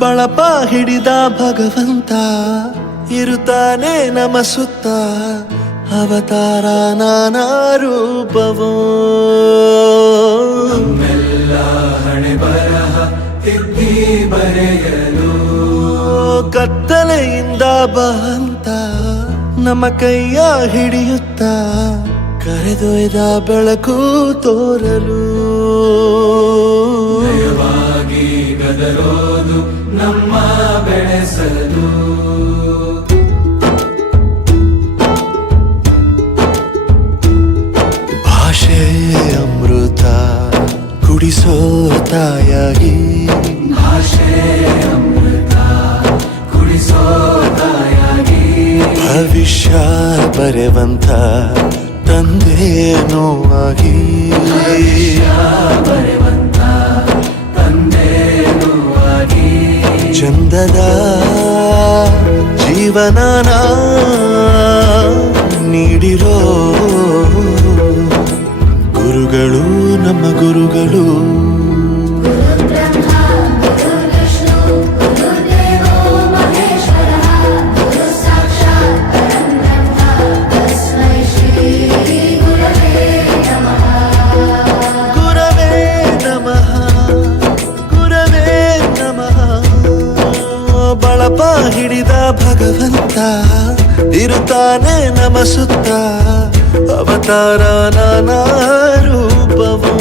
ಬಳಪ ಹಿಡಿದ ಭಗವಂತ ಇರುತ್ತಾನೆ ನಮ ಸುತ್ತ ಅವತಾರ ನಾನಾ ರೂಪವೋ ನಮ್ಮೆಲ್ಲ ಹಣೆ ಬರಹ ತಿದ್ದಿ ಬರೆಯಲು ಕತ್ತಲೆಯಿಂದ ಬಂತ ನಮ್ಮ ಕೈಯ ಹಿಡಿಯುತ್ತ ಕರೆದೊಯ್ದ ಬೆಳಕು ತೋರಲು ದಯವಾಗಿ ಗದರೋದು ನಮ್ಮ ಬೆಳೆಸಲು ಭಾಷೆ ಅಮೃತ ಕುಡಿಸೋ ತಾಯಾಗಿ ಭಾಷೆ ಅಮೃತ ಕುಡಿಸೋ ತಾಯಾಗಿ ಭವಿಷ್ಯ ಬರೆವಂತ ತಂದೇನೋ ಆಗಿ ಬರೆವಂತ ತಂದೇನೂ ಆಗಿ ಚಂದದ ಜೀವನನ ನೀಡಿರೋ ಗುರುಗಳು ನಮ್ಮ ಗುರುಗಳು ಗುರವೇ ನಮಃ ಗುರವೇ ನಮಃ ಬಳಪ ಹಿಡಿದ ಭಗವಂತ ಇರುತ್ತಾನೆ ನಮ ಸುತ್ತ ಅವತಾರ ನಾನಾ ರೂಪವೋ